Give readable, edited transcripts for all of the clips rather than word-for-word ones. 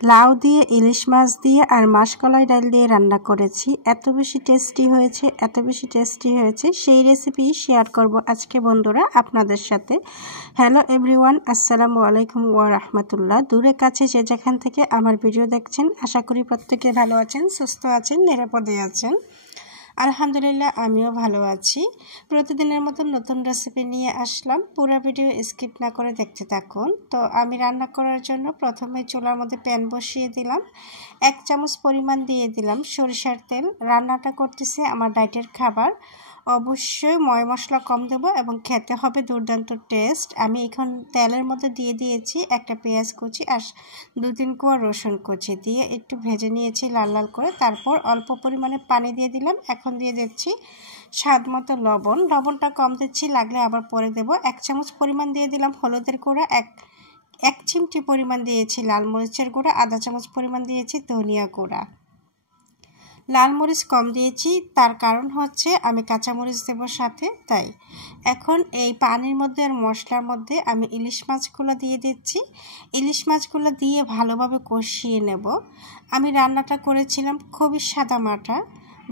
লাউ দিয়ে ইলিশ মাছ দিয়ে আর মাসকলাই ডাল দিয়ে রান্না করেছি। এত বেশি টেস্টি হয়েছে সেই রেসিপি শেয়ার করব আজকে বন্ধুরা আপনাদের সাথে। হ্যালো এভরিওয়ান, আসসালামু আলাইকুম ওয়া রাহমাতুল্লাহ। দূরে কাছে যে যেখান থেকে আমার ভিডিও দেখছেন, আশা করি প্রত্যেকে ভালো আছেন, সুস্থ আছেন, নিরাপদে আছেন। আলহামদুলিল্লাহ, আমিও ভালো আছি। প্রতিদিনের মতো নতুন রেসিপি নিয়ে আসলাম, পুরো ভিডিও স্কিপ না করে দেখতে থাকুন। তো আমি রান্না করার জন্য প্রথমে চুলার মধ্যে প্যান বসিয়ে দিলাম, 1 চামচ পরিমাণ দিয়ে দিলাম সরিষার তেল। রান্নাটা করতেছি আমার ডায়েটের খাবার, অবশ্যই ময় মশলা কম দেব এবং খেতে হবে দুর্দান্ত টেস্ট। আমি এখন তেলের মধ্যে দিয়ে দিয়েছি একটা পেঁয়াজ কুচি আর 2-3 কোয়া রসুন কুচি দিয়ে একটু ভেজে নিয়েছি লাল লাল করে। তারপর অল্প পরিমাণে পানি দিয়ে দিলাম। এখন দিয়ে দিচ্ছি স্বাদ মতো লবণ। লবণটা কম দিচ্ছি, লাগলে আবার পরে দেব। 1 চামচ পরিমাণ দিয়ে দিলাম হলুদের গুঁড়া, এক চিমটি পরিমাণ দিয়েছি লাল মরিচের গুঁড়া, আধা চামচ পরিমাণ দিয়েছি ধনিয়া গুঁড়া। লাল মরিচ কম দিয়েছি, তার কারণ হচ্ছে আমি কাঁচামরিচ দেবো সাথে, তাই। এখন এই পানির মধ্যে আর মশলার মধ্যে আমি ইলিশ মাছগুলো দিয়ে দিচ্ছি। ইলিশ মাছগুলো দিয়ে ভালোভাবে কষিয়ে নেব। আমি রান্নাটা করেছিলাম খুবই সাদামাটা,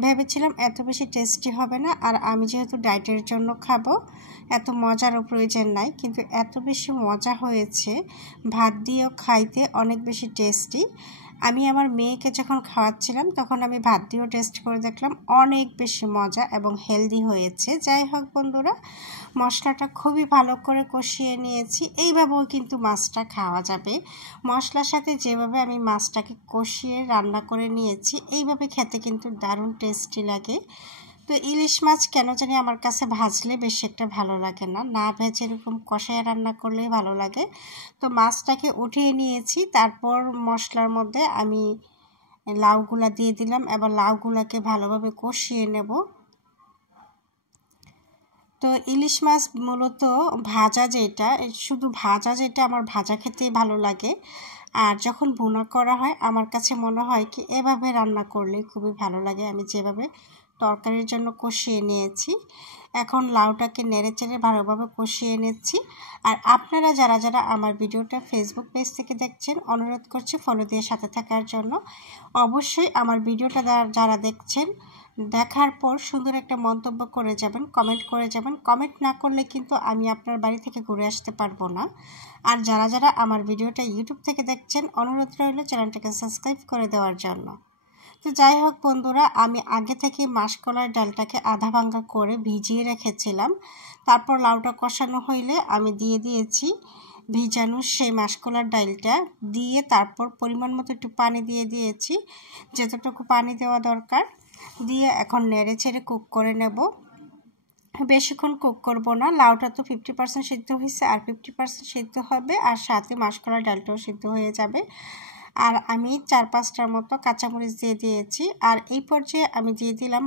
ভেবেছিলাম এত বেশি টেস্টি হবে না, আর আমি যেহেতু ডায়েটের জন্য খাবো এত মজারও প্রয়োজন নাই, কিন্তু এত বেশি মজা হয়েছে। ভাত দিয়েও খাইতে অনেক বেশি টেস্টি। আমি আমার মেয়েকে যখন খাওয়াচ্ছিলাম তখন আমি ভাত দিয়েও টেস্ট করে দেখলাম, অনেক বেশি মজা এবং হেলদি হয়েছে। যাই হোক বন্ধুরা, মশলাটা খুবই ভালো করে কষিয়ে নিয়েছি। এইভাবেও কিন্তু মাছটা খাওয়া যাবে। মশলার সাথে যেভাবে আমি মাছটাকে কষিয়ে রান্না করে নিয়েছি, এইভাবে খেতে কিন্তু দারুণ টেস্টি লাগে। তো ইলিশ মাছ কেন জানি আমার কাছে ভাজলে বেশি একটা ভালো লাগে না, না ভেজে এরকম কষায় রান্না করলেই ভালো লাগে। তো মাছটাকে উঠিয়ে নিয়েছি, তারপর মশলার মধ্যে আমি লাউগুলা দিয়ে দিলাম, এবার লাউগুলাকে ভালোভাবে কষিয়ে নেব। তো ইলিশ মাছ মূলত ভাজা যেটা, শুধু ভাজা যেটা আমার ভাজা খেতেই ভালো লাগে, আর যখন ভুনা করা হয় আমার কাছে মনে হয় কি এভাবে রান্না করলে খুবই ভালো লাগে। আমি যেভাবে তরকারির জন্য কষিয়ে নিয়েছি, এখন লাউটাকে নেড়ে চেড়ে ভালোভাবে কষিয়ে নিচ্ছি। আর আপনারা যারা যারা আমার ভিডিওটা ফেসবুক পেজ থেকে দেখছেন, অনুরোধ করছি ফলো দিয়ে সাথে থাকার জন্য। অবশ্যই আমার ভিডিওটা যারা দেখছেন, দেখার পর সুন্দর একটা মন্তব্য করে যাবেন, কমেন্ট করে যাবেন। কমেন্ট না করলে কিন্তু আমি আপনার বাড়ি থেকে ঘুরে আসতে পারবো না। আর যারা যারা আমার ভিডিওটা ইউটিউব থেকে দেখছেন, অনুরোধ রইল চ্যানেলটাকে সাবস্ক্রাইব করে দেওয়ার জন্য। তো যাই হোক বন্ধুরা, আমি আগে থেকে মাসকলাইয়ের ডালটাকে আধা ভাঙ্গা করে ভিজিয়ে রেখেছিলাম। তারপর লাউটা কষানো হইলে আমি দিয়ে দিয়েছি ভিজানো সেই মাসকলার ডালটা দিয়ে, তারপর পরিমাণ মতো একটু পানি দিয়ে দিয়েছি, যতটুকু পানি দেওয়া দরকার দিয়ে এখন নেড়ে ছেড়ে কুক করে নেব। বেশিক্ষণ কুক করব না, লাউটা তো 50% সিদ্ধ হয়েছে, আর 50% সিদ্ধ হবে, আর সাথে মাসকলার ডালটাও সিদ্ধ হয়ে যাবে। আর আমি 4-5টার মতো কাঁচামরিচ দিয়ে দিয়েছি। আর এই পর্যায়ে আমি দিয়ে দিলাম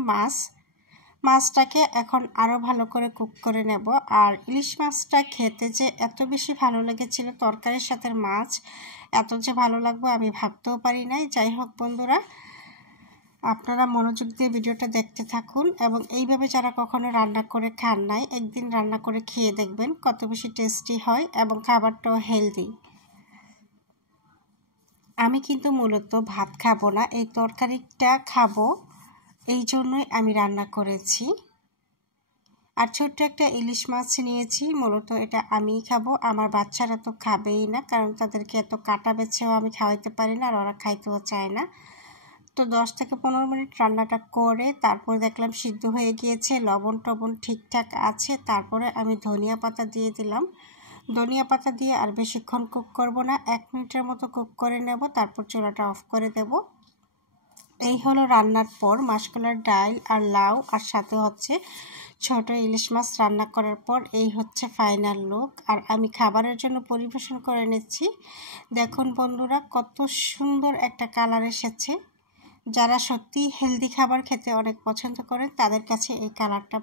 মাছটাকে এখন আরও ভালো করে কুক করে নেব। আর ইলিশ মাছটা খেতে যে এত বেশি ভালো লেগেছিল, তরকারির সাথে মাছ এত যে ভালো লাগবে আমি ভাবতেও পারি নাই। যাই হোক বন্ধুরা, আপনারা মনোযোগ দিয়ে ভিডিওটা দেখতে থাকুন এবং এইভাবে যারা কখনো রান্না করে খান নাই, একদিন রান্না করে খেয়ে দেখবেন কত বেশি টেস্টি হয় এবং খাবারটাও হেলদি। আমি কিন্তু মূলত ভাত খাবো না, এই তরকারিটা খাবো, এই জন্যই আমি রান্না করেছি। আর ছোট্ট একটা ইলিশ মাছ নিয়েছি, মূলত এটা আমিই খাবো, আমার বাচ্চারা তো খাবেই না, কারণ তাদেরকে এত কাটা বেছেও আমি খাওয়াইতে পারি না, আর ওরা খাইতেও চায় না। তো 10 থেকে 15 মিনিট রান্নাটা করে তারপর দেখলাম সিদ্ধ হয়ে গিয়েছে, লবণ টবণ ঠিকঠাক আছে। তারপরে আমি ধনিয়া পাতা দিয়ে দিলাম। ধনিয়া পাতা দিয়ে আর বেশিক্ষণ কুক করব না, 1 মিনিটের মতো কুক করে নেব, তারপর চুলাটা অফ করে দেব। এই হলো রান্নার পর মাসকলাইয়ের ডাল আর লাউ, আর সাথে হচ্ছে ছোট ইলিশ মাছ রান্না করার পর এই হচ্ছে ফাইনাল লুক। আর আমি খাবারের জন্য পরিবেশন করে নিচ্ছি। দেখুন বন্ধুরা, কত সুন্দর একটা কালার এসেছে। যারা সত্যি হেলদি খাবার খেতে অনেক পছন্দ করেন তাদের কাছে এই কালারটা